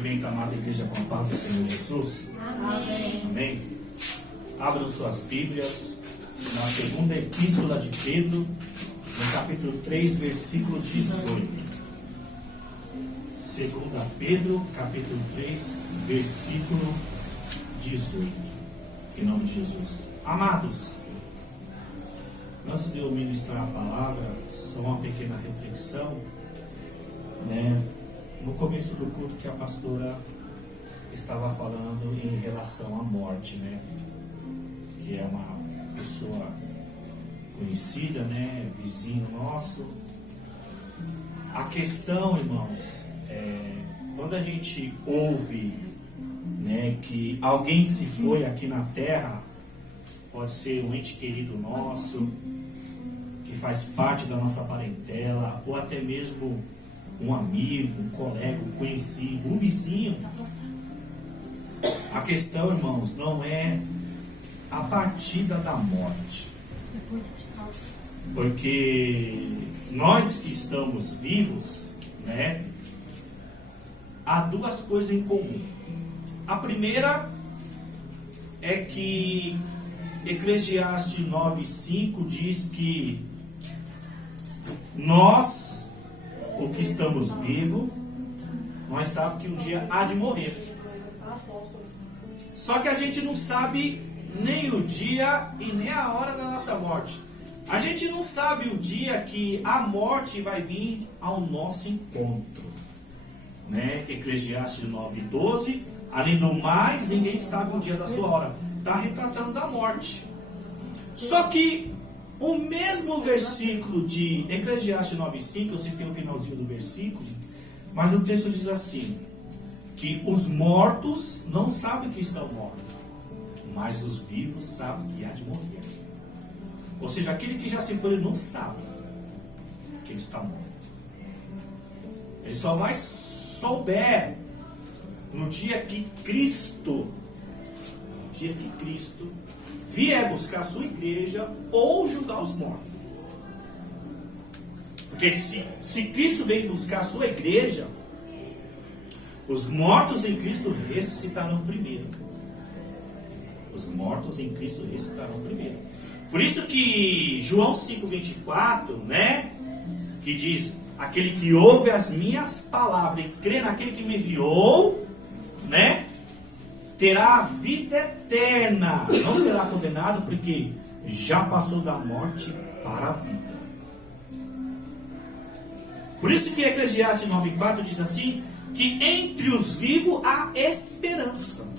Cumprimento a amada igreja com a paz do Senhor Jesus. Amém. Amém. Abram suas Bíblias na segunda epístola de Pedro, no capítulo 3, versículo 18. Segunda Pedro, capítulo 3, versículo 18. Em nome de Jesus. Amados, antes de eu ministrar a palavra, só uma pequena reflexão, no começo do culto que a pastora estava falando em relação à morte, que é uma pessoa conhecida, vizinho nosso. A questão, irmãos, quando a gente ouve, que alguém se foi aqui na terra, pode ser um ente querido nosso, que faz parte da nossa parentela, ou até mesmo um amigo, um colega, um conhecido, um vizinho. A questão, irmãos, não é a partida da morte. Porque nós que estamos vivos, há duas coisas em comum. A primeira é que Eclesiastes 9:5 diz que nós, o que estamos vivos, nós sabemos que um dia há de morrer. Só que a gente não sabe nem o dia e nem a hora da nossa morte. A gente não sabe o dia que a morte vai vir ao nosso encontro. Eclesiastes 9:12. Além do mais, ninguém sabe o dia da sua hora. Está retratando da morte. Só que o mesmo versículo de Eclesiastes 9:5, eu citei o finalzinho do versículo, mas o texto diz assim, que os mortos não sabem que estão mortos, mas os vivos sabem que há de morrer. Ou seja, aquele que já se foi, ele não sabe que ele está morto. Ele só vai souber no dia que Cristo vier buscar a sua igreja ou julgar os mortos. Porque se Cristo veio buscar a sua igreja, os mortos em Cristo ressuscitarão primeiro. Os mortos em Cristo ressuscitarão primeiro. Por isso que João 5:24, que diz, aquele que ouve as minhas palavras e crê naquele que me enviou, terá a vida eterna, não será condenado, porque já passou da morte para a vida. Por isso que Eclesiastes 9:4 diz assim, que entre os vivos há esperança.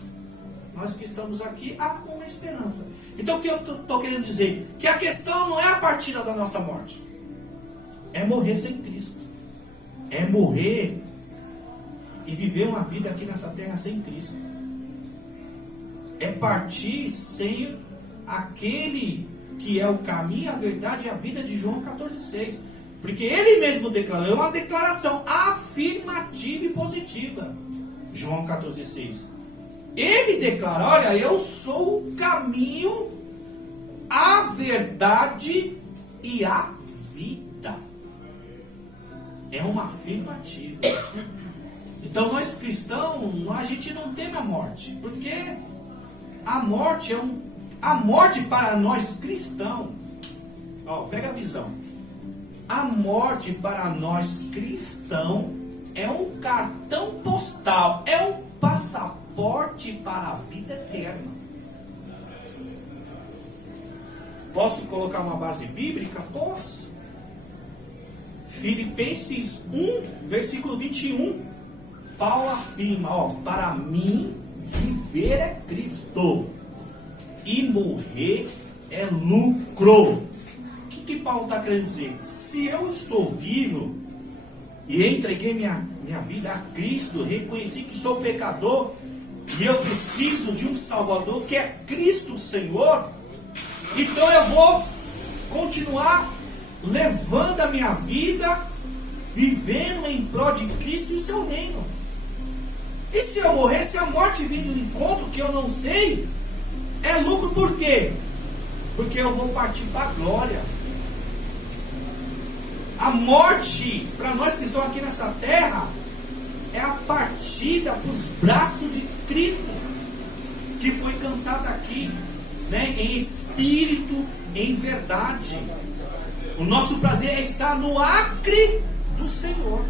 Nós que estamos aqui, há uma esperança. Então o que eu estou querendo dizer? Que a questão não é a partida da nossa morte, é morrer sem Cristo, é morrer e viver uma vida aqui nessa terra sem Cristo. É partir sem aquele que é o caminho, a verdade e a vida de João 14:6. Porque ele mesmo declarou, é uma declaração afirmativa e positiva. João 14:6. Ele declara, olha, eu sou o caminho, a verdade e a vida. É uma afirmativa. Então nós cristãos, a gente não teme a morte, porque a morte para nós cristãos, pega a visão. A morte para nós cristãos é um cartão postal, é um passaporte para a vida eterna. Posso colocar uma base bíblica? Posso. Filipenses 1, versículo 21. Paulo afirma, para mim viver é Cristo e morrer é lucro. O que Paulo está querendo dizer? Se eu estou vivo e entreguei minha vida a Cristo, reconheci que sou pecador e eu preciso de um Salvador que é Cristo Senhor, então eu vou continuar levando a minha vida, vivendo em prol de Cristo e seu reino. E se eu morrer, se a morte vir de um encontro que eu não sei, é lucro. Por quê? Porque eu vou partir para a glória. A morte, para nós que estamos aqui nessa terra, é a partida para os braços de Cristo, que foi cantada aqui, né, em espírito, em verdade. O nosso prazer é estar no acre do Senhor.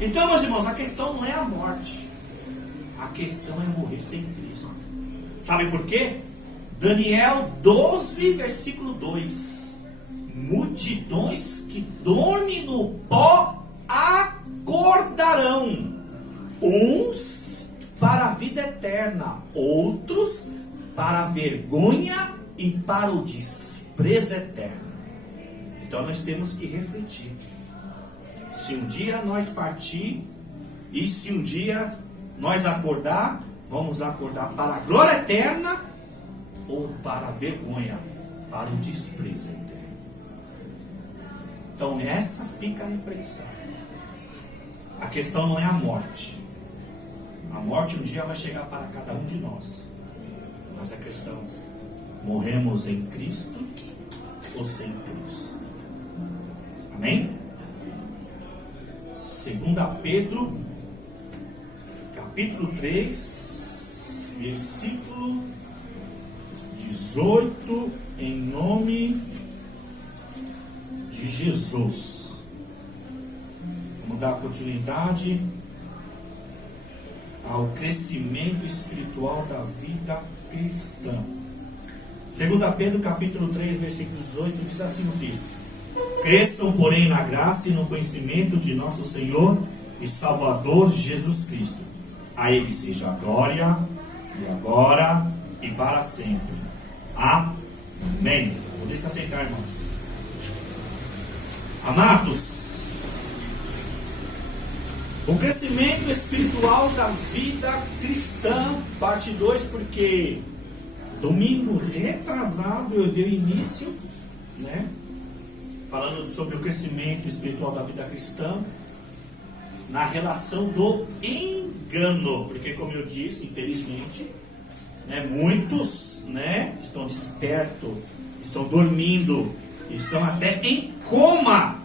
Então, meus irmãos, a questão não é a morte, a questão é morrer sem Cristo. Sabe por quê? Daniel 12, versículo 2: multidões que dormem no pó acordarão, uns para a vida eterna, outros para a vergonha e para o desprezo eterno. Então nós temos que refletir. Se um dia nós partir, e se um dia nós acordar, vamos acordar para a glória eterna ou para a vergonha, para o desprezo eterno. Então essa fica a reflexão. A questão não é a morte. A morte um dia vai chegar para cada um de nós. Mas a questão, morremos em Cristo ou sem Cristo? Amém? 2 Pedro, capítulo 3, versículo 18, em nome de Jesus. Vamos dar continuidade ao crescimento espiritual da vida cristã. 2 Pedro capítulo 3, versículo 18, diz assim no texto: cresçam, porém, na graça e no conhecimento de nosso Senhor e Salvador Jesus Cristo. A Ele seja a glória, e agora e para sempre. Amém. Poder se aceitar, irmãos. Amados, o crescimento espiritual da vida cristã, parte 2, porque domingo retrasado eu dei início, né, falando sobre o crescimento espiritual da vida cristã, na relação do engano, porque como eu disse, infelizmente, né, muitos, né, estão despertos, estão dormindo, estão até em coma,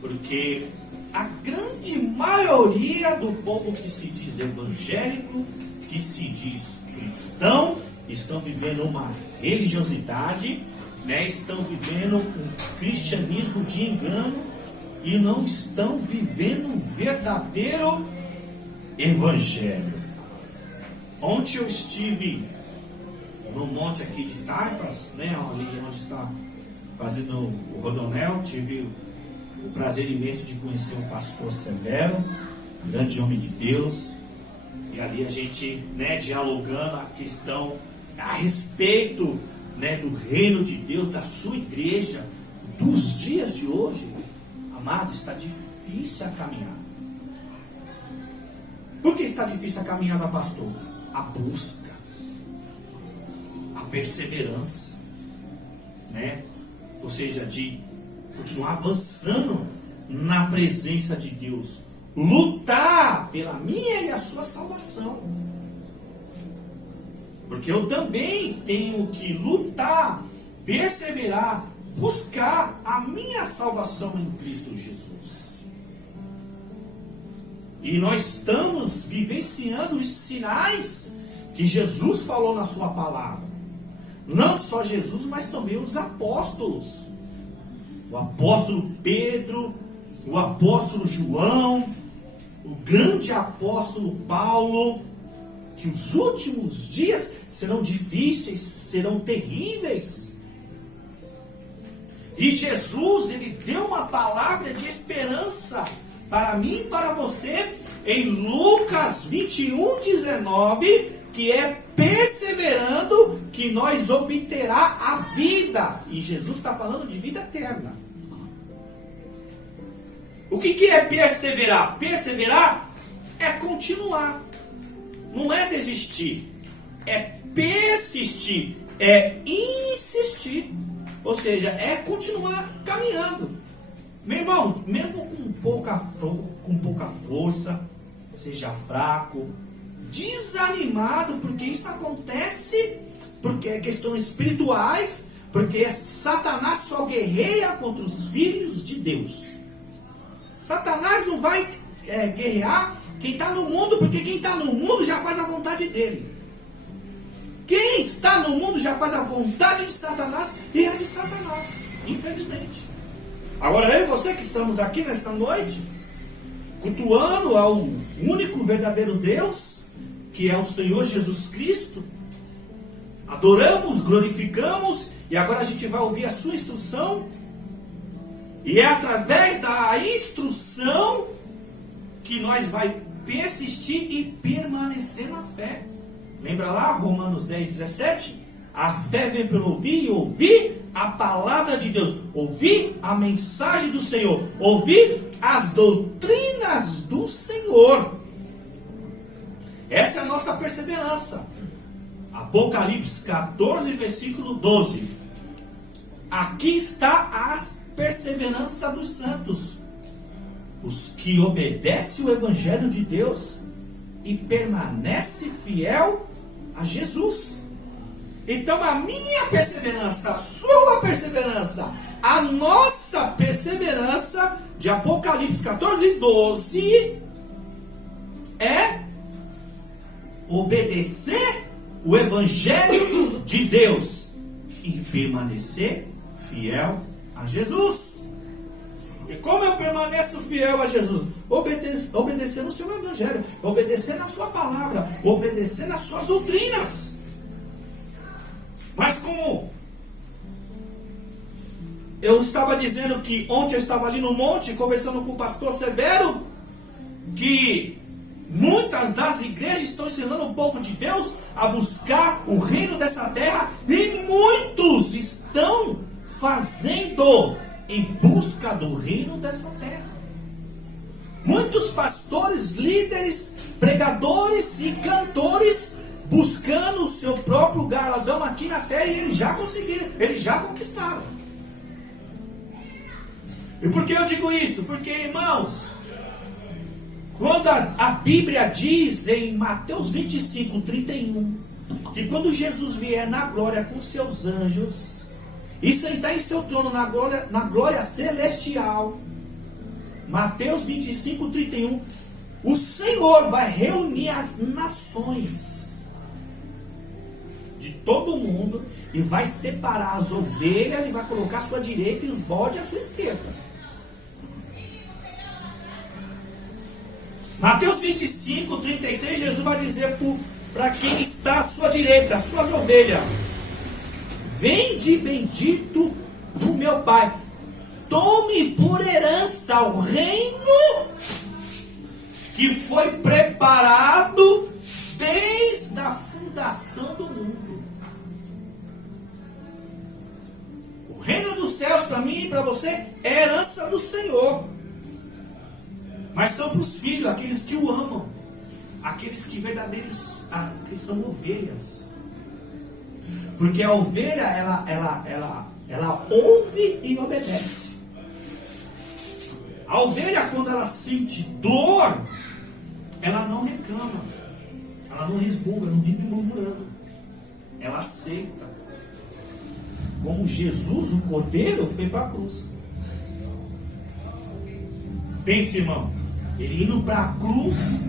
porque a grande maioria do povo que se diz evangélico, que se diz cristão, estão vivendo uma religiosidade, né, estão vivendo um cristianismo de engano e não estão vivendo um verdadeiro evangelho. Ontem eu estive no monte aqui de Taipas, né, ali onde está fazendo o Rodonel. Tive o prazer imenso de conhecer o pastor Severo, grande homem de Deus, e ali a gente, né, dialogando a questão a respeito, né, do reino de Deus, da sua igreja, dos dias de hoje. Amado, está difícil a caminhada. Por que está difícil a caminhada, pastor? A busca, a perseverança, né? Ou seja, de continuar avançando na presença de Deus, lutar pela minha e a sua salvação, porque eu também tenho que lutar, perseverar, buscar a minha salvação em Cristo Jesus. E nós estamos vivenciando os sinais que Jesus falou na sua palavra. Não só Jesus, mas também os apóstolos. O apóstolo Pedro, o apóstolo João, o grande apóstolo Paulo, que os últimos dias serão difíceis, serão terríveis. E Jesus, ele deu uma palavra de esperança para mim e para você em Lucas 21:19, que é perseverando que nós obterá a vida. E Jesus está falando de vida eterna. O que é perseverar? Perseverar é continuar. Não é desistir. É persistir. É insistir. Ou seja, é continuar caminhando. Meu irmão, mesmo com pouca força, seja fraco, desanimado, porque isso acontece, porque é questões espirituais, porque Satanás só guerreia contra os filhos de Deus. Satanás não vai guerrear quem está no mundo, porque quem está no mundo já faz a vontade dele. Quem está no mundo já faz a vontade de Satanás e é de Satanás, infelizmente. Agora eu e você que estamos aqui nesta noite, cultuando ao único verdadeiro Deus, que é o Senhor Jesus Cristo, adoramos, glorificamos, e agora a gente vai ouvir a sua instrução, e é através da instrução que nós vai persistir e permanecer na fé. Lembra lá, Romanos 10, 17? A fé vem pelo ouvir, e ouvir a palavra de Deus, ouvir a mensagem do Senhor, ouvir as doutrinas do Senhor. Essa é a nossa perseverança. Apocalipse 14, versículo 12. Aqui está a perseverança dos santos, os que obedecem o Evangelho de Deus e permanecem fiel a Jesus. Então a minha perseverança, a sua perseverança, a nossa perseverança, de Apocalipse 14, 12, é obedecer o Evangelho de Deus e permanecer fiel a Jesus. E como eu permaneço fiel a Jesus? Obedecendo o seu Evangelho, obedecendo a sua palavra, obedecendo as suas doutrinas. Mas como eu estava dizendo que ontem eu estava ali no monte, conversando com o pastor Severo, que muitas das igrejas estão ensinando um pouco de Deus a buscar o reino dessa terra, e muitos estão fazendo em busca do reino dessa terra. Muitos pastores, líderes, pregadores e cantores buscando o seu próprio galardão aqui na terra, e eles já conseguiram, eles já conquistaram. E por que eu digo isso? Porque, irmãos, quando a Bíblia diz em Mateus 25, 31, que quando Jesus vier na glória com seus anjos e sentar em seu trono na glória celestial, Mateus 25, 31, o Senhor vai reunir as nações de todo mundo e vai separar as ovelhas e vai colocar à sua direita e os bodes à sua esquerda. Mateus 25, 36, Jesus vai dizer para quem está à sua direita, as suas ovelhas: vinde bendito do meu Pai, tome por herança o reino que foi preparado desde a fundação do mundo. O reino dos céus para mim e para você é herança do Senhor. Mas são para os filhos, aqueles que o amam, aqueles que verdadeiros, que são ovelhas. Porque a ovelha, ela ouve e obedece. A ovelha, quando ela sente dor, ela não reclama, ela não resmunga, não vive murmurando, ela aceita. Como Jesus, o Cordeiro, foi para a cruz. Pense, irmão, ele indo para a cruz,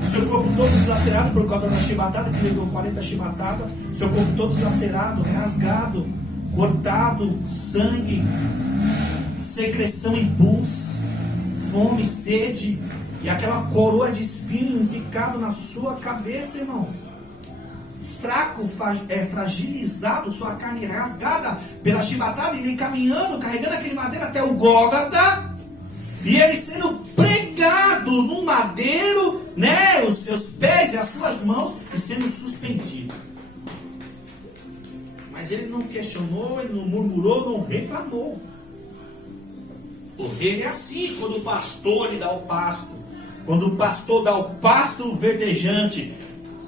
o seu corpo todo deslacerado por causa da chibatada, que levou 40 chibatadas, seu corpo todo deslacerado, rasgado, cortado, sangue, secreção em pus, fome, sede, e aquela coroa de espinho ficado na sua cabeça, irmãos. Fraco, fragilizado, sua carne rasgada pela chibatada, e ele caminhando, carregando aquele madeiro até o Gólgota, e ele sendo pregado no madeiro, né, os seus pés e as suas mãos, e sendo suspendido. Mas ele não questionou, ele não murmurou, não reclamou. Ovelha é assim, quando o pastor lhe dá o pasto, quando o pastor dá o pasto verdejante,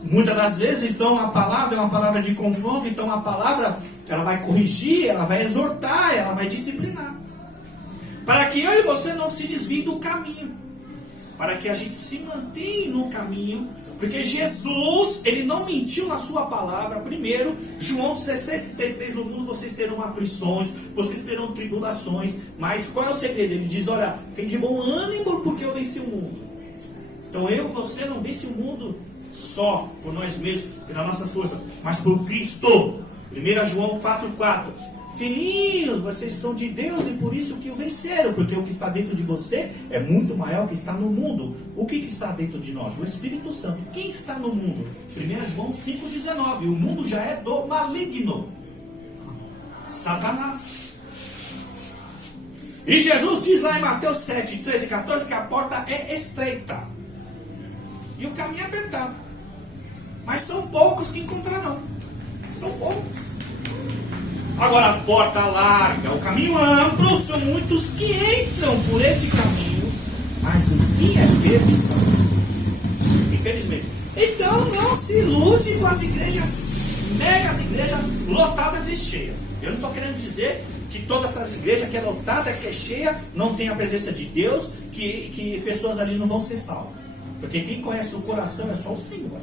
muitas das vezes, então, a palavra é uma palavra de confronto, então a palavra, ela vai corrigir, ela vai exortar, ela vai disciplinar, para que eu e você não se desviem do caminho. para que a gente se mantenha no caminho, porque Jesus, ele não mentiu na sua palavra. Primeiro, João 16:33, no mundo vocês terão aflições, vocês terão tribulações, mas qual é o segredo? Ele diz, olha, tem de bom ânimo porque eu venci o mundo. Então você não vence o mundo só por nós mesmos, pela nossa força, mas por Cristo. 1 João 4:4. Filhinhos, vocês são de Deus e por isso que o venceram, porque o que está dentro de você é muito maior que está no mundo. O que está dentro de nós? O Espírito Santo. Quem está no mundo? 1 João 5:19. O mundo já é do maligno, Satanás. E Jesus diz lá em Mateus 7:13-14 que a porta é estreita e o caminho é apertado, mas são poucos que encontrarão. São poucos. Agora, a porta larga, o caminho amplo, são muitos que entram por esse caminho, mas o fim é perdição. Infelizmente. Então, não se ilude com as igrejas, megas igrejas lotadas e cheias. Eu não estou querendo dizer que todas essas igrejas que é lotada, que é cheia, não tem a presença de Deus, que pessoas ali não vão ser salvas. Porque quem conhece o coração é só o Senhor.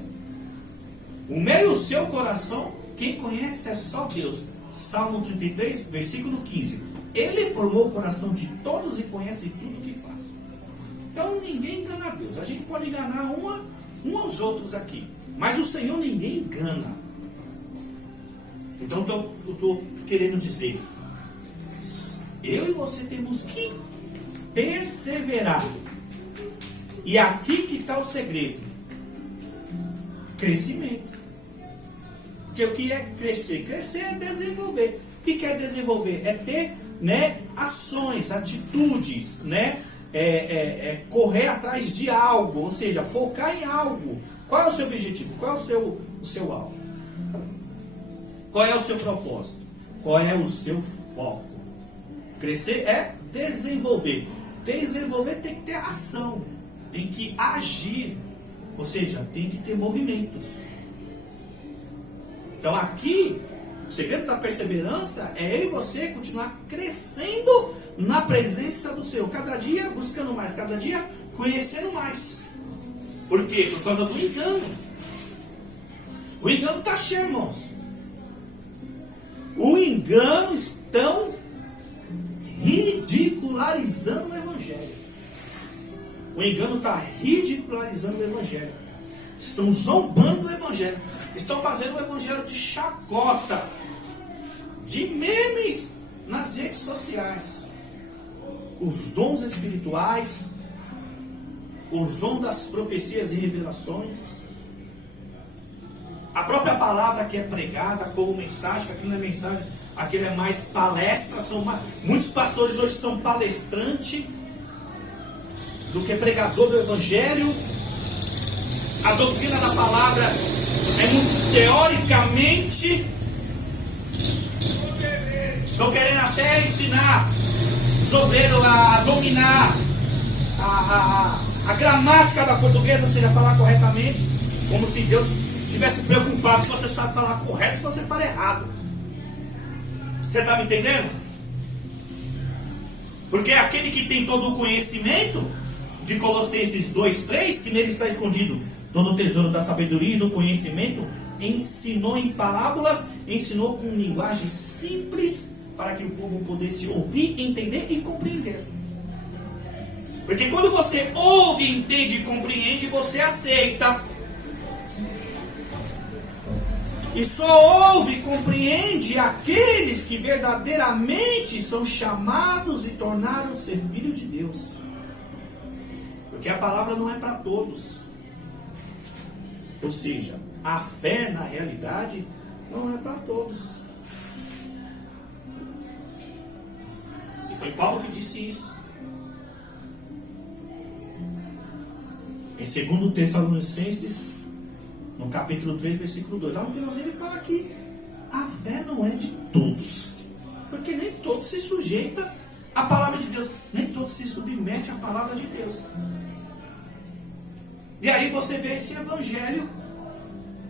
O meu e o seu coração, quem conhece é só Deus. Salmo 33, versículo 15. Ele formou o coração de todos e conhece tudo o que faz. Então ninguém engana a Deus. A gente pode enganar um aos outros aqui, mas o Senhor ninguém engana. Então eu estou querendo dizer, eu e você temos que perseverar. E aqui que está o segredo: crescimento. Porque o que é crescer? Crescer é desenvolver. O que é desenvolver? É ter, ações, atitudes, correr atrás de algo, ou seja, focar em algo. Qual é o seu objetivo? Qual é o seu alvo? Qual é o seu propósito? Qual é o seu foco? Crescer é desenvolver. Desenvolver tem que ter ação, tem que agir, ou seja, tem que ter movimentos. Então aqui, o segredo da perseverança é eu e você continuar crescendo na presença do Senhor. Cada dia buscando mais, cada dia conhecendo mais. Por quê? Por causa do engano. O engano está cheio, irmãos. O engano estão ridicularizando o Evangelho. O engano está ridicularizando o Evangelho. Estão zombando do Evangelho. Estão fazendo o Evangelho de chacota, de memes nas redes sociais. Os dons espirituais, os dons das profecias e revelações, a própria palavra que é pregada como mensagem, que aquilo não é mensagem, aquilo é mais palestra. Muitos pastores hoje são palestrantes do que pregador do Evangelho. A doutrina da palavra é muito teoricamente. Estão querendo até ensinar os obreiros a dominar a gramática da portuguesa, ou seja, falar corretamente, como se Deus estivesse preocupado se você sabe falar correto, se você fala errado. Você está me entendendo? Porque aquele que tem todo o conhecimento, de Colossenses 2:3, que nele está escondido todo o tesouro da sabedoria e do conhecimento, ensinou em parábolas, ensinou com linguagem simples, para que o povo pudesse ouvir, entender e compreender. Porque quando você ouve, entende e compreende, você aceita. E só ouve e compreende aqueles que verdadeiramente são chamados e tornaram-se filho de Deus. Porque a palavra não é para todos. Ou seja, a fé na realidade não é para todos. E foi Paulo que disse isso. Em 2 Tessalonicenses, no capítulo 3, versículo 2. Lá no finalzinho ele fala que a fé não é de todos. Porque nem todos se sujeitam à palavra de Deus. Nem todos se submetem à palavra de Deus. E aí você vê esse evangelho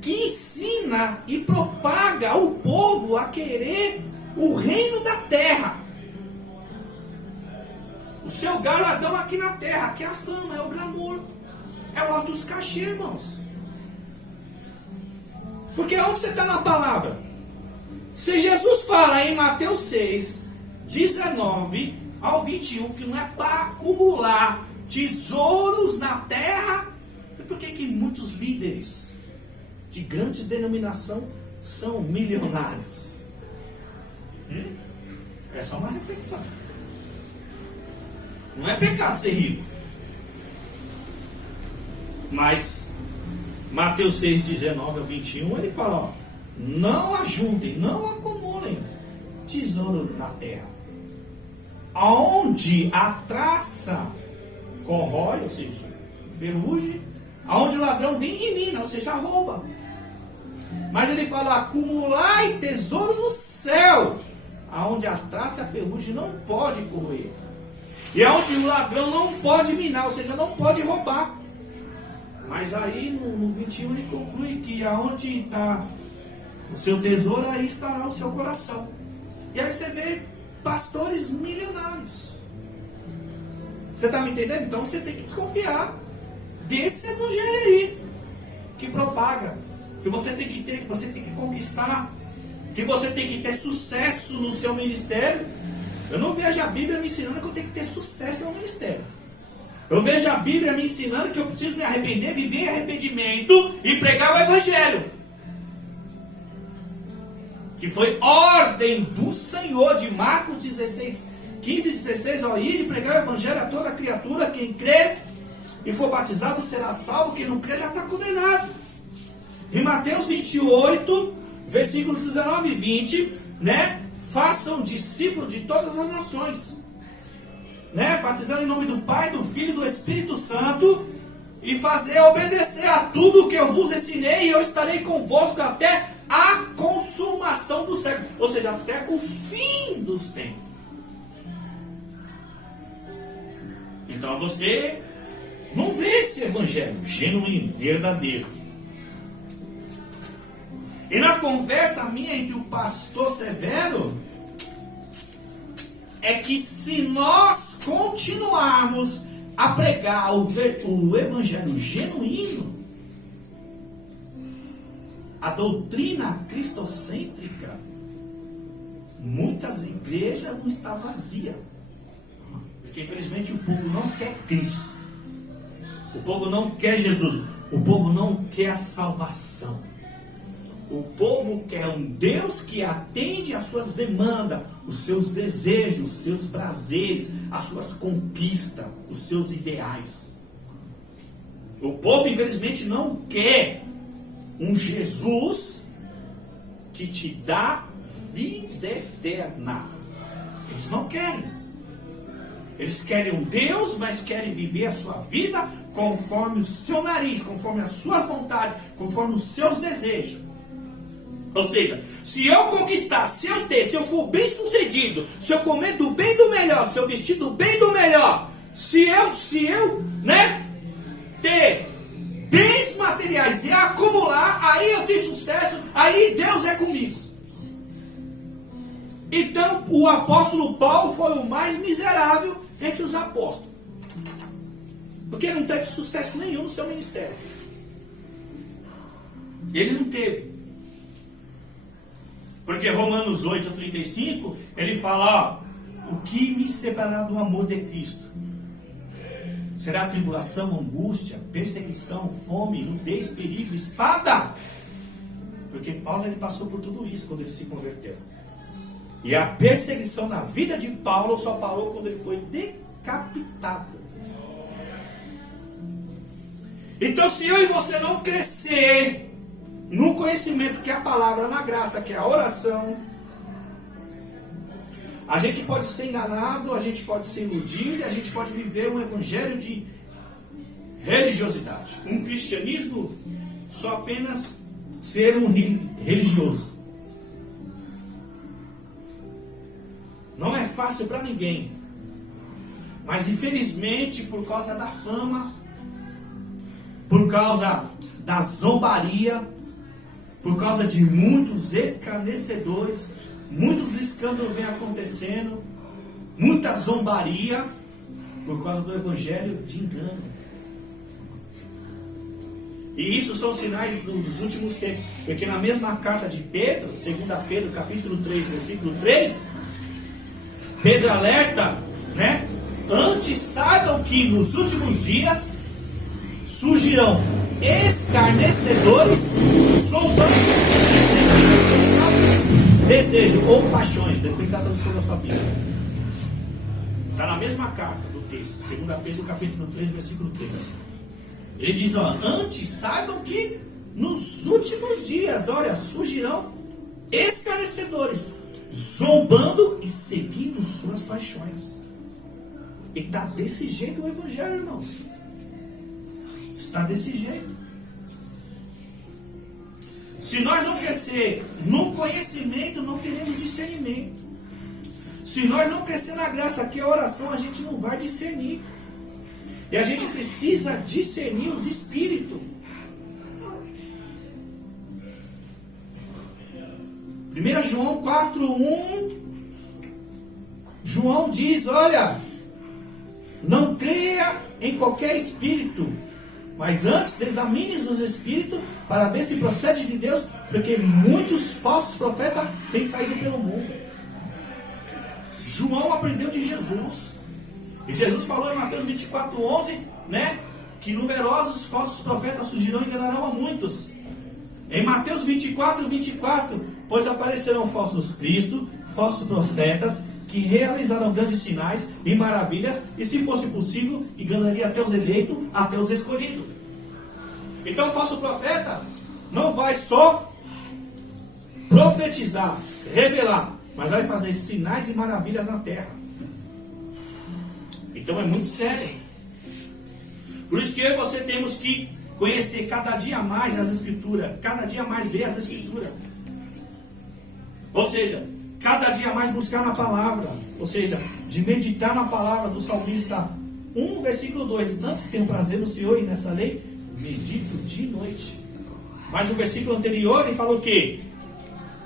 que ensina e propaga o povo a querer o reino da terra. seu galardão aqui na terra. Aqui é a fama, é o glamour, é o altos cachê, irmãos. Porque onde você está na palavra? Se Jesus fala em Mateus 6, 19 ao 21, que não é para acumular tesouros na terra, por que muitos líderes de grandes denominação são milionários? É só uma reflexão. Não é pecado ser rico. Mas Mateus 6, 19 ao 21, ele fala, ó, não ajuntem, não acumulem tesouro na terra, aonde a traça corrói, ou seja, ferrugem, aonde o ladrão vem e mina, ou seja, rouba. Mas ele fala, acumulai tesouro no céu, aonde a traça e a ferrugem não pode corroer, e aonde o ladrão não pode minar, ou seja, não pode roubar. Mas aí no 21 ele conclui que aonde está o seu tesouro, aí estará o seu coração. E aí você vê pastores milionários. Você está me entendendo? Então você tem que desconfiar desse evangelho aí, que propaga, que você tem que ter, que você tem que conquistar, que você tem que ter sucesso no seu ministério. Eu não vejo a Bíblia me ensinando que eu tenho que ter sucesso no ministério. Eu vejo a Bíblia me ensinando que eu preciso me arrepender, viver em arrependimento e pregar o evangelho, que foi ordem do Senhor, de Marcos 16, 15 e 16, ó, ir de pregar o evangelho a toda criatura, quem crê e for batizado será salvo, quem não crê já está condenado. Em Mateus 28, versículos 19 e 20, né? Façam discípulos de todas as nações, né? Batizando em nome do Pai, do Filho e do Espírito Santo, e fazer obedecer a tudo o que eu vos ensinei, e eu estarei convosco até a consumação do século, ou seja, até o fim dos tempos. Então você não vê esse evangelho genuíno, verdadeiro. E na conversa minha entre o pastor Severo, é que se nós continuarmos a pregar o evangelho genuíno, a doutrina cristocêntrica, muitas igrejas vão estar vazias. Porque infelizmente o povo não quer Cristo. O povo não quer Jesus. O povo não quer a salvação. O povo quer um Deus que atende às suas demandas, os seus desejos, os seus prazeres, as suas conquistas, os seus ideais. O povo infelizmente não quer um Jesus que te dá vida eterna. Eles não querem. Eles querem um Deus, mas querem viver a sua vida conforme o seu nariz, conforme as suas vontades, conforme os seus desejos. Ou seja, se eu conquistar, se eu ter, se eu for bem sucedido, se eu comer do bem do melhor, se eu vestir do bem do melhor, se eu, né, ter bens materiais e acumular, aí eu tenho sucesso, aí Deus é comigo. Então o apóstolo Paulo foi o mais miserável entre os apóstolos, porque ele não teve sucesso nenhum no seu ministério. Ele não teve. Porque Romanos 8:35, ele fala, ó, o que me separará do amor de Cristo? Será tribulação, angústia, perseguição, fome, nudez, perigo, espada? Porque Paulo ele passou por tudo isso quando ele se converteu. E a perseguição na vida de Paulo só parou quando ele foi decapitado. Então se eu e você não crescer no conhecimento que é a palavra, na graça, que é a oração, a gente pode ser enganado, a gente pode ser iludido, a gente pode viver um evangelho de religiosidade, um cristianismo só apenas ser um religioso. Não é fácil para ninguém, mas infelizmente por causa da fama, por causa da zombaria, por causa de muitos escarnecedores, muitos escândalos vêm acontecendo, muita zombaria, Por causa do evangelho de engano. E isso são sinais dos últimos tempos. Porque na mesma carta de Pedro, 2 Pedro, capítulo 3, versículo 3, Pedro alerta, né? Antes saibam que nos últimos dias surgirão escarnecedores, zombando e seguindo seus próprios desejos ou paixões, depende da tradução da sua Bíblia. Está na mesma carta do texto, 2 Pedro capítulo 3, versículo 3. Ele diz, ó, antes saibam que nos últimos dias, olha, surgirão escarnecedores, zombando e seguindo suas paixões. E está desse jeito o evangelho, irmãos. Está desse jeito. Se nós não crescer no conhecimento, não teremos discernimento. Se nós não crescer na graça, que é a oração, a gente não vai discernir. E a gente precisa discernir os espíritos. 1 João 4:1, João diz, olha, não creia em qualquer espírito, mas antes examine os espíritos para ver se procede de Deus, porque muitos falsos profetas têm saído pelo mundo. João aprendeu de Jesus. E Jesus falou em Mateus 24:11, né, que numerosos falsos profetas surgirão e enganarão a muitos. Em Mateus 24:24, pois aparecerão falsos cristos, falsos profetas, que realizarão grandes sinais e maravilhas, e se fosse possível, enganaria até os eleitos, até os escolhidos. Então o falso profeta não vai só profetizar, revelar, mas vai fazer sinais e maravilhas na terra. Então é muito sério. Por isso que eu e você temos que conhecer cada dia mais as Escrituras, cada dia mais ler as Escrituras. Ou seja, cada dia mais buscar na palavra, ou seja, de meditar na palavra do salmista 1, versículo 2. Antes tenho prazer no Senhor e nessa lei, medito dia e noite. Mas no versículo anterior ele falou que,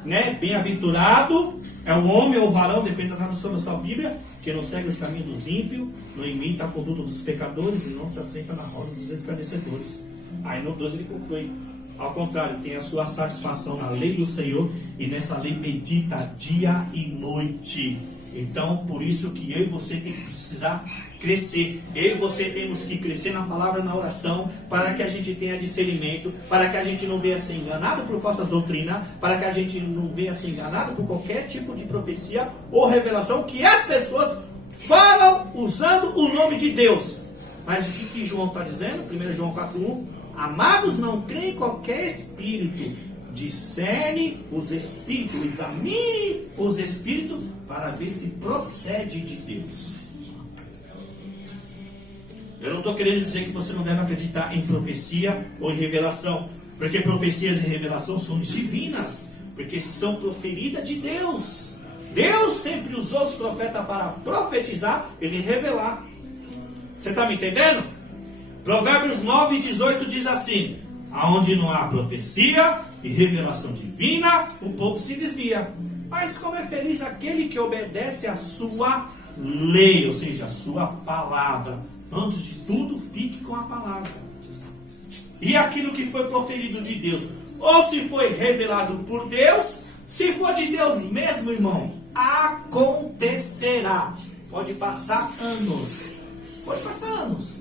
né, bem-aventurado é o homem ou o varão, depende da tradução da sua Bíblia, que não segue os caminhos dos ímpios, não imita a conduta dos pecadores e não se assenta na roda dos escarnecedores. Aí no 12 ele conclui, ao contrário, tem a sua satisfação na lei do Senhor e nessa lei medita dia e noite. Então, por isso que eu e você tem que precisar crescer. Eu e você temos que crescer na palavra, na oração, para que a gente tenha discernimento, para que a gente não venha ser enganado por falsas doutrinas, para que a gente não venha ser enganado por qualquer tipo de profecia ou revelação que as pessoas falam usando o nome de Deus. Mas o que João está dizendo? 1 João 4:1, amados, não creem em qualquer espírito, discerne os espíritos, examine os espíritos para ver se procede de Deus. Eu não estou querendo dizer que você não deve acreditar em profecia ou em revelação, porque profecias e revelação são divinas, porque são proferidas de Deus. Deus sempre usou os profetas para profetizar e revelar. Você está me entendendo? Provérbios 9:18 diz assim: aonde não há profecia e revelação divina, o povo se desvia. Mas como é feliz aquele que obedece a sua lei, ou seja, a sua palavra. Antes de tudo, fique com a palavra. E aquilo que foi proferido de Deus, ou se foi revelado por Deus, se for de Deus mesmo, irmão, acontecerá. Pode passar anos. Pode passar anos.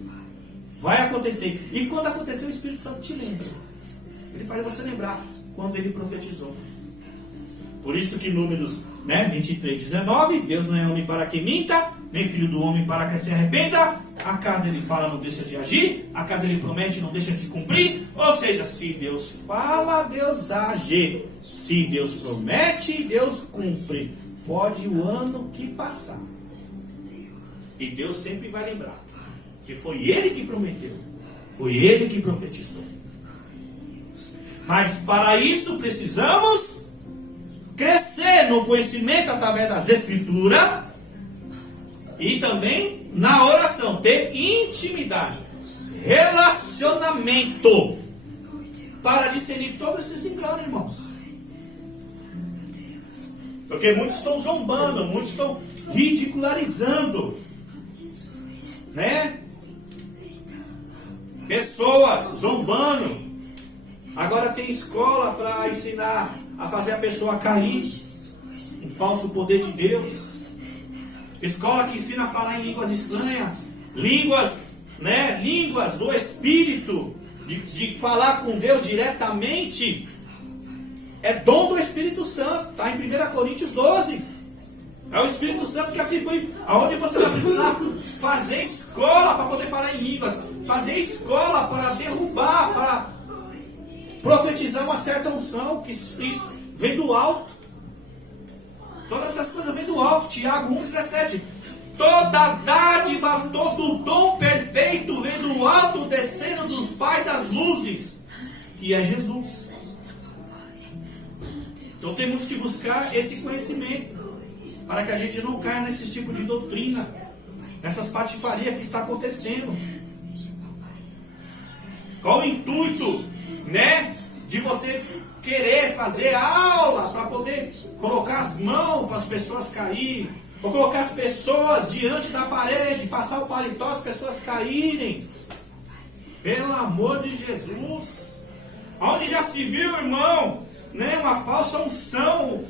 Vai acontecer. E quando acontecer, o Espírito Santo te lembra. Ele faz você lembrar quando ele profetizou. Por isso que Números 23:19, Deus não é homem para que minta, nem filho do homem para que se arrependa. Acaso ele fala, não deixa de agir? Acaso ele promete, não deixa de se cumprir? Ou seja, se Deus fala, Deus age. Se Deus promete, Deus cumpre. Pode o ano que passar. E Deus sempre vai lembrar que foi Ele que prometeu. Foi Ele que profetizou. Mas para isso precisamos crescer no conhecimento através das Escrituras e também na oração, ter intimidade, relacionamento, para discernir todos esses enganos, irmãos. Porque muitos estão zombando, muitos estão ridicularizando né? Pessoas zombando. Agora tem escola para ensinar a fazer a pessoa cair. Um falso poder de Deus. Escola que ensina a falar em línguas estranhas. Línguas, né? Línguas do Espírito. De falar com Deus diretamente. É dom do Espírito Santo. Está em 1 Coríntios 12. É o Espírito Santo que atribui. Aonde você vai precisar fazer escola para poder falar em línguas. Fazer escola para derrubar, para profetizar uma certa unção que isso vem do alto. Todas essas coisas vêm do alto. Tiago 1,17. Toda dádiva, todo dom perfeito vem do alto, descendo dos Pai das luzes, que é Jesus. Então temos que buscar esse conhecimento, para que a gente não caia nesse tipo de doutrina, nessas patifarias que está acontecendo. Qual o intuito, né, de você querer fazer aula para poder colocar as mãos para as pessoas caírem, ou colocar as pessoas diante da parede, passar o paletó, as pessoas caírem? Pelo amor de Jesus. Onde já se viu, irmão, né, uma falsa unção,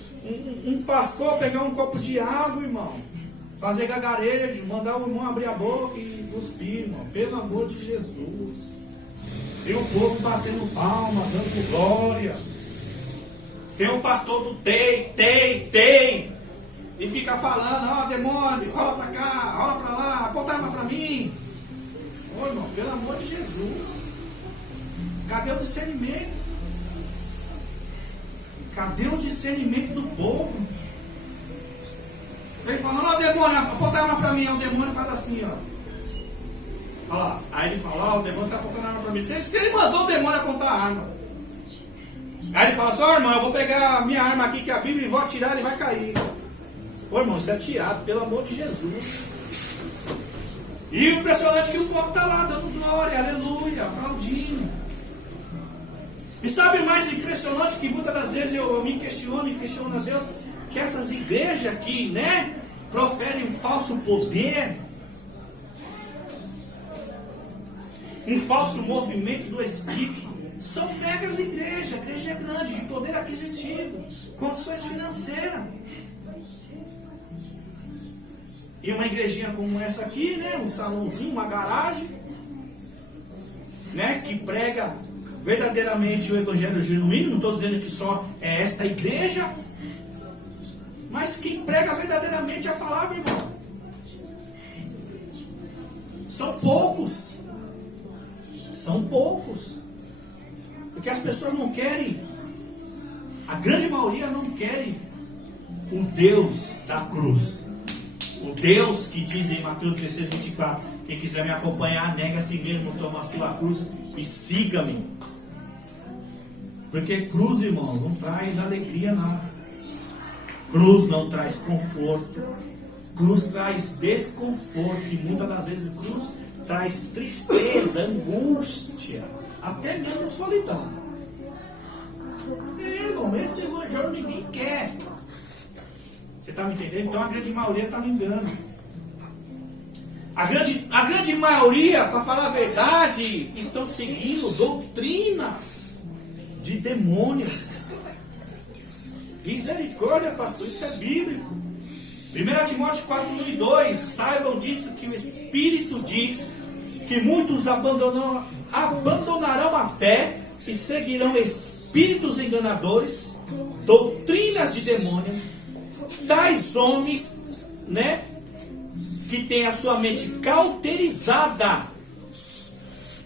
um pastor pegar um copo de água, irmão, fazer gagarejo, mandar o irmão abrir a boca e cuspir, irmão, pelo amor de Jesus. E o povo batendo palma, dando glória. Tem um pastor do tem, e fica falando, ó, demônio, rola pra cá, rola pra lá, aponta a arma pra mim. Ô, irmão, pelo amor de Jesus. Cadê o discernimento? Cadê o discernimento do povo? Ele fala, ó, demônio, aponta a arma pra mim. Aí o demônio faz assim, ó. Olha lá. Aí ele fala, ó, o demônio tá apontando a arma pra mim. Se ele mandou o demônio apontar a arma. Aí ele fala assim, ó, irmão, eu vou pegar a minha arma aqui, que é a Bíblia, e vou atirar, ele vai cair. Ô, irmão, isso é teatro, pelo amor de Jesus. E o impressionante é que o povo tá lá dando glória, aleluia, aplaudindo. E sabe o mais impressionante, que muitas das vezes eu me questiono a Deus, que essas igrejas aqui, né, proferem um falso poder, um falso movimento do Espírito. São megas igrejas, igreja grande, de poder aquisitivo, condições financeiras. E uma igrejinha como essa aqui, né, um salãozinho, uma garagem, né, que prega verdadeiramente o evangelho genuíno. Não estou dizendo que só é esta igreja, mas quem prega verdadeiramente a palavra, irmão. São poucos. São poucos. Porque as pessoas não querem, a grande maioria não querem o Deus da cruz. O Deus que diz em Mateus 16, 24, quem quiser me acompanhar, nega a si mesmo, toma a sua cruz e siga-me. Porque cruz, irmão, não traz alegria, não. Cruz não traz conforto. Cruz traz desconforto. E muitas das vezes cruz traz tristeza, angústia, até mesmo solidão. Irmão, esse evangelho ninguém quer. Você está me entendendo? Então a grande maioria está no engano. A grande maioria, para falar a verdade, estão seguindo doutrinas de demônios. Misericórdia, pastor, isso é bíblico. 1 Timóteo 4, 1 e 2. Saibam disso, que o Espírito diz que muitos abandonarão a fé e seguirão espíritos enganadores, doutrinas de demônios, tais homens, né, que têm a sua mente cauterizada.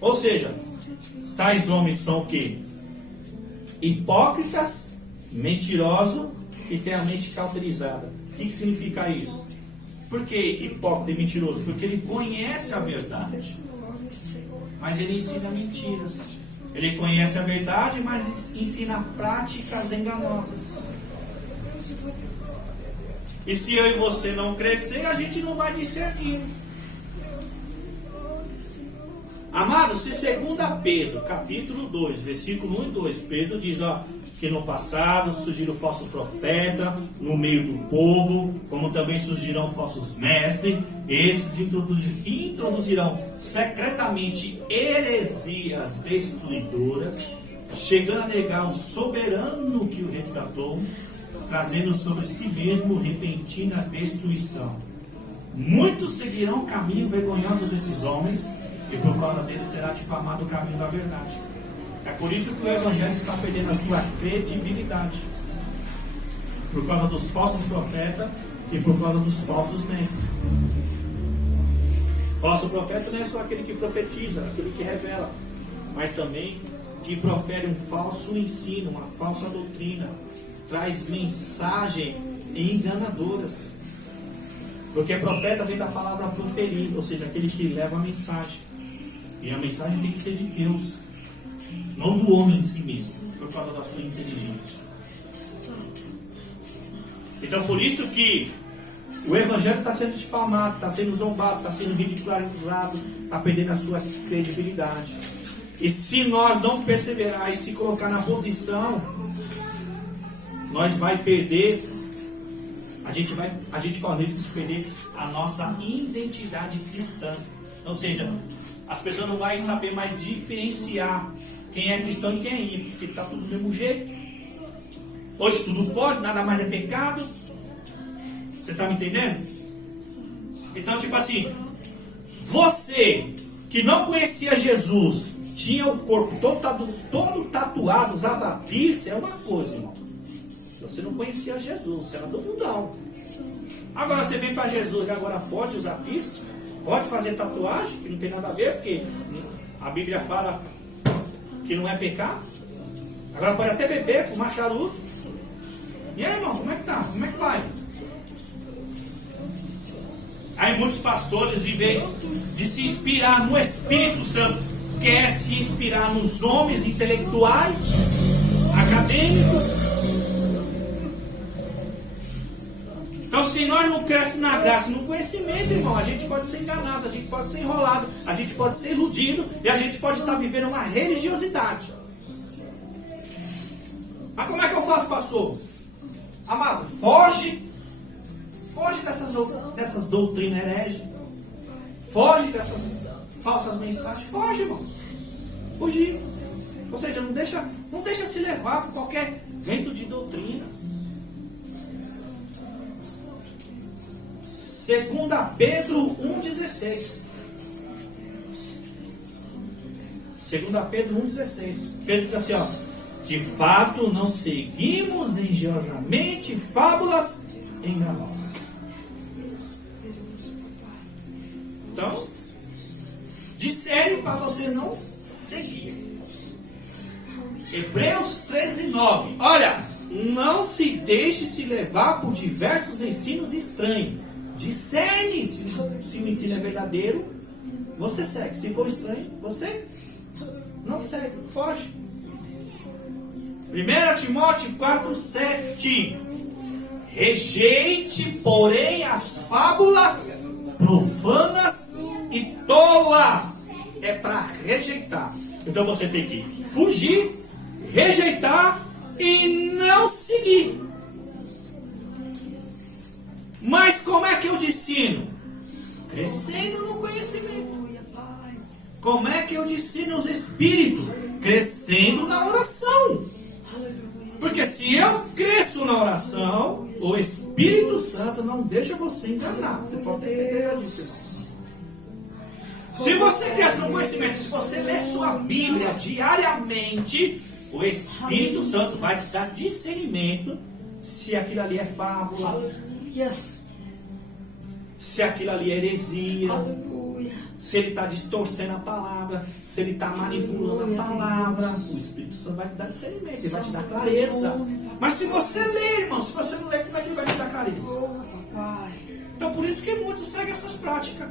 Ou seja, tais homens são o quê? Hipócritas, mentirosos e têm a mente cauterizada. O que significa isso? Por que hipócrita e mentiroso? Porque ele conhece a verdade, mas ele ensina mentiras. Ele conhece a verdade, mas ensina práticas enganosas. E se eu e você não crescer, a gente não vai discernir. Amados, se 2 Pedro, capítulo 2, versículo 1 e 2, Pedro diz, ó, que no passado surgiram falsos profetas no meio do povo, como também surgirão falsos mestres. Esses introduzirão secretamente heresias destruidoras, chegando a negar o soberano que o resgatou, trazendo sobre si mesmo repentina destruição. Muitos seguirão o caminho vergonhoso desses homens, e por causa deles será difamado o caminho da verdade. É por isso que o Evangelho está perdendo a sua credibilidade, por causa dos falsos profetas e por causa dos falsos mestres. Falso profeta não é só aquele que profetiza, aquele que revela, mas também que profere um falso ensino, uma falsa doutrina, traz mensagens enganadoras. Porque profeta vem da palavra proferir, ou seja, aquele que leva a mensagem. E a mensagem tem que ser de Deus, não do homem em si mesmo, por causa da sua inteligência. Então por isso que o Evangelho está sendo difamado, está sendo zombado, está sendo ridicularizado, está perdendo a sua credibilidade. E se nós não perseverar e se colocar na posição, nós vai perder, a gente corre o risco de perder a nossa identidade cristã. Ou seja, as pessoas não vão saber mais diferenciar quem é cristão e quem é ímpio, porque está tudo do mesmo jeito. Hoje tudo pode, nada mais é pecado. Você está me entendendo? Então, tipo assim, você que não conhecia Jesus, tinha o corpo todo tatuado, usava piercing, é uma coisa, irmão. Você não conhecia Jesus, você era do mundão. Agora você vem para Jesus e agora pode usar piercing, pode fazer tatuagem, que não tem nada a ver, porque a Bíblia fala que não é pecado. Agora pode até beber, fumar charuto. E aí, irmão, como é que tá? Como é que vai? Aí muitos pastores, em vez de se inspirar no Espírito Santo, quer se inspirar nos homens intelectuais, acadêmicos. Então, se nós não crescemos na graça, no conhecimento, irmão, a gente pode ser enganado, a gente pode ser enrolado, a gente pode ser iludido e a gente pode estar vivendo uma religiosidade. Mas como é que eu faço, pastor? Amado, foge dessas doutrinas hereges, foge dessas falsas mensagens, foge, irmão. Fugir. Ou seja, não deixa se levar por qualquer vento de doutrina. 2 Pedro 1,16. 2 Pedro 1,16. Pedro diz assim, ó: de fato não seguimos engenhosamente fábulas enganosas. Então, disseram para você não seguir. Hebreus 13:9. Olha, não se deixe se levar por diversos ensinos estranhos. Discerne se o ensino é verdadeiro, você segue. Se for estranho, você não segue, foge. 1 Timóteo 4:7. Rejeite, porém, as fábulas profanas e tolas. É para rejeitar. Então você tem que fugir, rejeitar e não seguir. Mas como é que eu te ensino? Crescendo no conhecimento. Como é que eu te ensino os espíritos? Crescendo na oração. Porque se eu cresço na oração, o Espírito Santo não deixa você enganar. Você pode ter certeza disso, irmão. Se você cresce no conhecimento, se você lê sua Bíblia diariamente, o Espírito Santo vai te dar discernimento se aquilo ali é fábula, se aquilo ali é heresia, se ele está distorcendo a palavra, se ele está manipulando a palavra. O Espírito Santo vai te dar discernimento, ele vai te dar clareza. Mas se você ler, irmão, se você não ler, como é que ele vai te dar clareza? Então por isso que muitos seguem essas práticas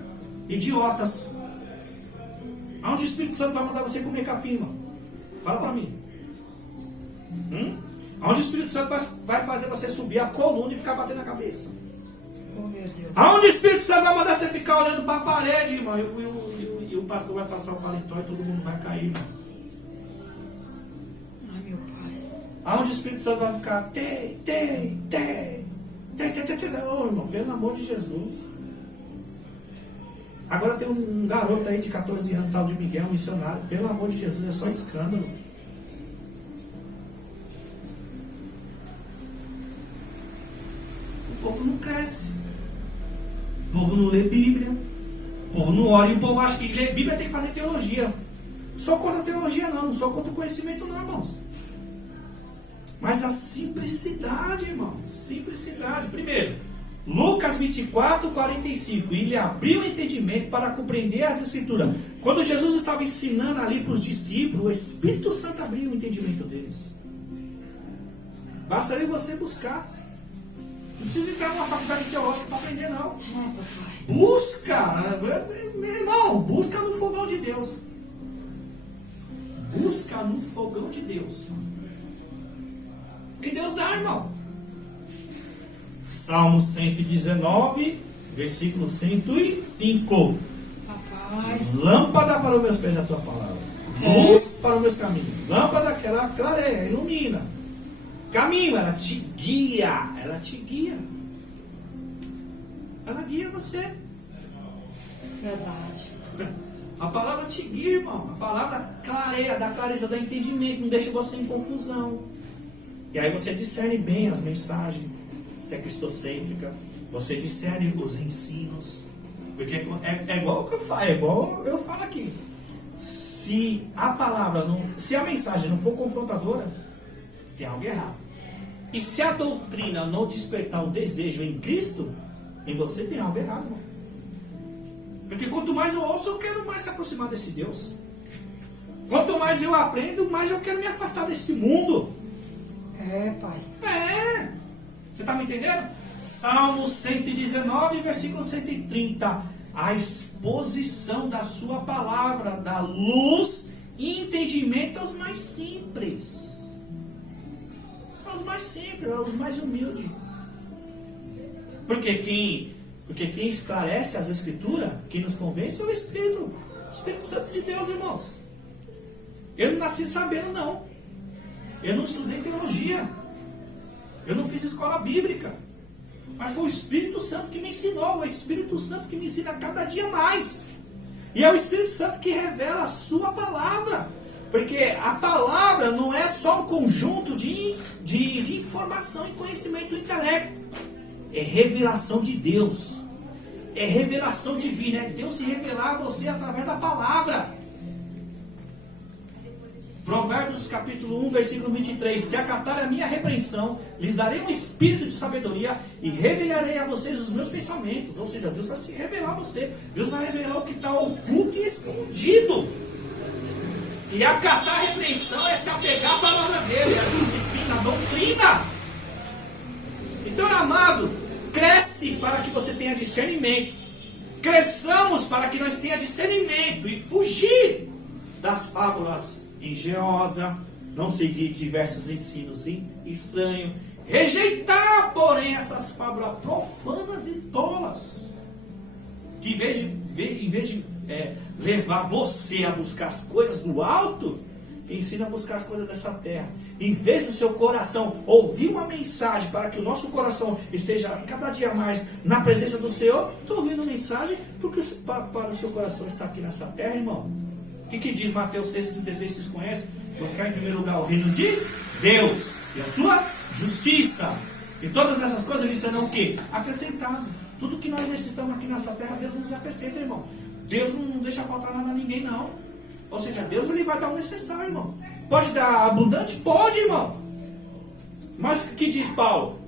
idiotas. Aonde o Espírito Santo vai mandar você comer capim, irmão? Fala para mim. Aonde o Espírito Santo vai fazer você subir a coluna e ficar batendo na cabeça? Aonde o Espírito Santo vai mandar você ficar olhando para a parede, irmão? E o pastor vai passar o paletó e todo mundo vai cair, irmão. Ai, meu pai. Aonde o Espírito Santo vai ficar? Ô, irmão, pelo amor de Jesus. Agora tem um garoto aí de 14 anos, tal de Miguel, missionário. Pelo amor de Jesus, é só escândalo. O povo não cresce. O povo não lê Bíblia. O povo não ora. E o povo acha que ler Bíblia tem que fazer teologia. Só contra a teologia não só contra o conhecimento não, irmãos. Mas a simplicidade, irmãos. Simplicidade. Primeiro, Lucas 24, 45. E ele abriu o entendimento para compreender as Escrituras. Quando Jesus estava ensinando ali para os discípulos, o Espírito Santo abriu o entendimento deles. Bastaria você buscar. Não precisa entrar numa faculdade teológica para aprender, não. Busca, meu irmão, busca no fogão de Deus. Busca no fogão de Deus. E Deus dá, irmão. Salmo 119, versículo 105. Papai. Lâmpada para os meus pés é a tua palavra. Luz para os meus caminhos. Lâmpada que ela clareia, ilumina. Caminho, ela te guia. Ela te guia. Ela guia você. Verdade. A palavra te guia, irmão. A palavra clareia, dá clareza, dá entendimento, não deixa você em confusão. E aí você discerne bem as mensagens, se é cristocêntrica, você discerne os ensinos. Porque é igual o que eu falo, é igual eu falo aqui. Se a palavra não, se a mensagem não for confrontadora, tem algo errado. E se a doutrina não despertar o desejo em Cristo, em você tem algo errado, irmão. Porque quanto mais eu ouço, eu quero mais se aproximar desse Deus. Quanto mais eu aprendo, mais eu quero me afastar desse mundo. É, pai. É. Você está me entendendo? Salmo 119, versículo 130. A exposição da sua palavra dá luz e entendimento aos mais simples. Aos mais simples, aos mais humildes. Porque quem esclarece as Escrituras, quem nos convence é o Espírito Santo de Deus, irmãos. Eu não nasci sabendo, não. Eu não estudei teologia. Eu não fiz escola bíblica. Mas foi o Espírito Santo que me ensinou. É o Espírito Santo que me ensina cada dia mais. E é o Espírito Santo que revela a sua palavra. Porque a palavra não é só um conjunto de informação e conhecimento do intelecto. É revelação de Deus. É revelação divina. É Deus se revelar a você através da palavra. Provérbios capítulo 1, versículo 23. Se acatarem a minha repreensão, lhes darei um espírito de sabedoria e revelarei a vocês os meus pensamentos. Ou seja, Deus vai se revelar a você. Deus vai revelar o que está oculto e escondido. E acatar a repreensão é se apegar à palavra dele, a disciplina, a doutrina. Então, amado, cresce para que você tenha discernimento. Cresçamos para que nós tenha discernimento e fugir das fábulas engenhosa, não seguir diversos ensinos estranhos, rejeitar, porém, essas fábulas profanas e tolas, que em vez de levar você a buscar as coisas do alto, ensina a buscar as coisas dessa terra. Em vez do seu coração ouvir uma mensagem para que o nosso coração esteja cada dia mais na presença do Senhor, estou ouvindo mensagem porque para o seu coração estar aqui nessa terra, irmão. O que diz Mateus 6,33? Vocês conhecem? Buscar em primeiro lugar o reino de Deus e a sua justiça. E todas essas coisas lhe serão o quê? Acrescentado. Tudo que nós necessitamos aqui nessa terra, Deus nos acrescenta, irmão. Deus não deixa faltar nada a ninguém, não. Ou seja, Deus ele vai dar o necessário, irmão. Pode dar abundante? Pode, irmão. Mas o que diz Paulo?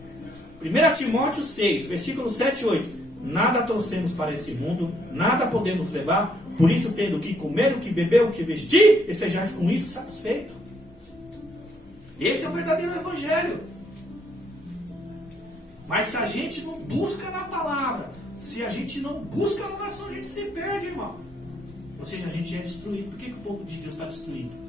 1 Timóteo 6, versículo 7 e 8. Nada trouxemos para esse mundo, nada podemos levar. Por isso, tendo o que comer, o que beber, o que vestir, estejais com isso satisfeito. Esse é o verdadeiro evangelho. Mas se a gente não busca na palavra, se a gente não busca na oração, a gente se perde, irmão. Ou seja, a gente é destruído. Por que o povo de Deus está destruído?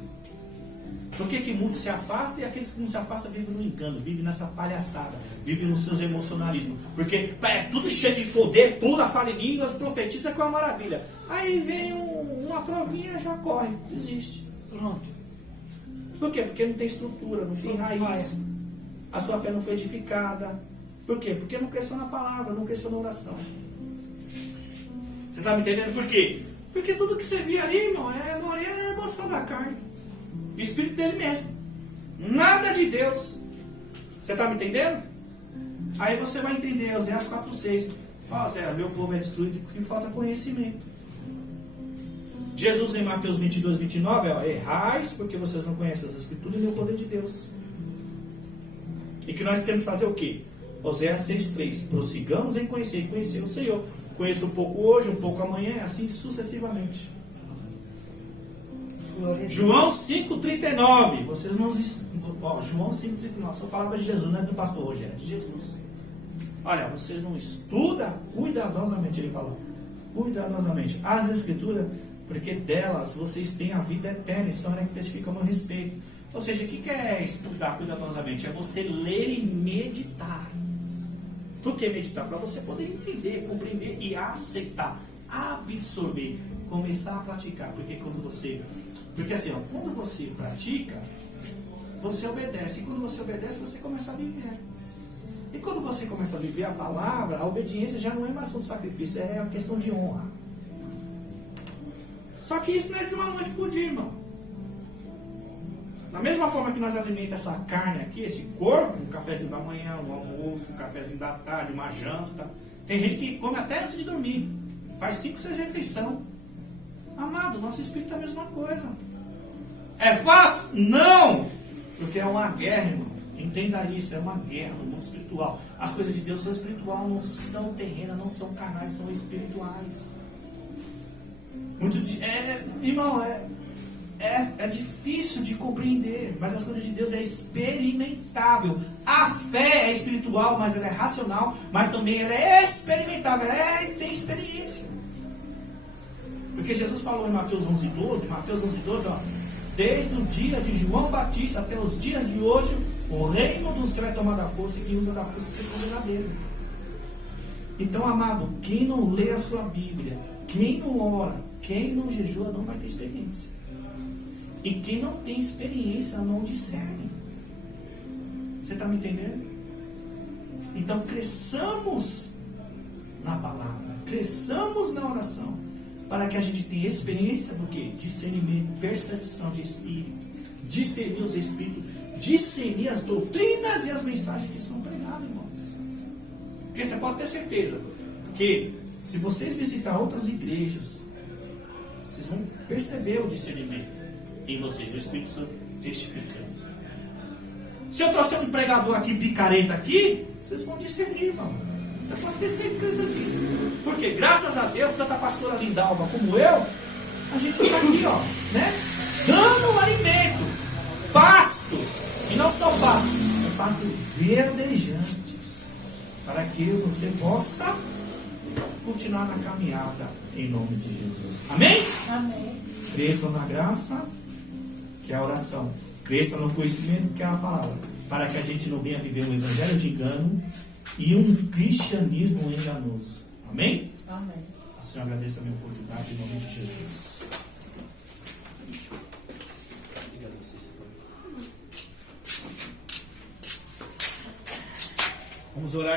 Por que muitos se afastam e aqueles que não se afastam vivem no engano, vivem nessa palhaçada, vivem nos seus emocionalismos? Porque é tudo cheio de poder, pula, fala em línguas, profetiza que é uma maravilha. Aí vem uma provinha, já corre, desiste. Pronto. Por quê? Porque não tem estrutura, não tem raiz. A sua fé não foi edificada. Por quê? Porque não cresceu na palavra, não cresceu na oração. Você está me entendendo por quê? Porque tudo que você vê ali, irmão, é a emoção da carne. O espírito dele mesmo. Nada de Deus. Você está me entendendo? Aí você vai entender, Oséias 4,6. Ó, Zé, meu povo é destruído porque falta conhecimento. Jesus em Mateus 22, 29, ó, errais porque vocês não conhecem as Escrituras e o poder de Deus. E que nós temos que fazer o quê? Oséias 6,3. Prossigamos em conhecer e conhecer o Senhor. Conheço um pouco hoje, um pouco amanhã, assim sucessivamente. João 5,39. Vocês não. Ó, João 5,39. Só palavra de Jesus, não é do pastor Rogério, é de Jesus. Olha, vocês não estudam cuidadosamente, ele fala. Cuidadosamente as Escrituras, porque delas vocês têm a vida eterna e são que testificam a meu respeito. Ou seja, o que é estudar cuidadosamente? É você ler e meditar. Por que meditar? Para você poder entender, compreender e aceitar, absorver, começar a praticar. Porque assim, ó, quando você pratica, você obedece. E quando você obedece, você começa a viver. E quando você começa a viver a palavra, a obediência já não é mais um sacrifício, é uma questão de honra. Só que isso não é de uma noite por dia, irmão. Da mesma forma que nós alimentamos essa carne aqui, esse corpo, um cafezinho da manhã, um almoço, um cafezinho da tarde, uma janta. Tem gente que come até antes de dormir. Faz 5, 6 refeições. Amado, nosso espírito é a mesma coisa. É fácil? Não! Porque é uma guerra, irmão. Entenda isso, é uma guerra no mundo espiritual. As coisas de Deus são espirituais, não são terrenas, não são carnais, são espirituais. Irmão, é difícil de compreender, mas as coisas de Deus é experimentável. A fé é espiritual, mas ela é racional, mas também ela é experimentável, tem experiência. Porque Jesus falou em Mateus 11:12, ó, desde o dia de João Batista até os dias de hoje, o reino do céu é tomado à força e quem usa da força se condena dele. Então, amado, quem não lê a sua Bíblia, quem não ora, quem não jejua, não vai ter experiência. E quem não tem experiência não discerne. Você está me entendendo? Então cresçamos na palavra, cresçamos na oração, para que a gente tenha experiência do que? Discernimento, percepção de espírito, discernir os espíritos, discernir as doutrinas e as mensagens que são pregadas, irmãos. Porque você pode ter certeza, porque se vocês visitar outras igrejas, vocês vão perceber o discernimento em vocês, o Espírito Santo testificando. Se eu trouxer um pregador aqui, picareta aqui, vocês vão discernir, irmão. Você pode ter certeza disso. Porque graças a Deus, tanto a pastora Lindalva como eu, a gente está aqui, ó, né? Dando alimento, pasto, e não só pasto, é pasto verdejantes, para que você possa continuar na caminhada em nome de Jesus. Amém? Amém. Cresçam na graça, que é a oração. Cresça no conhecimento, que é a palavra. Para que a gente não venha viver um evangelho de engano e um cristianismo enganoso. Amém? Amém. A Senhora agradeço a minha oportunidade em nome de Jesus. Vamos orar.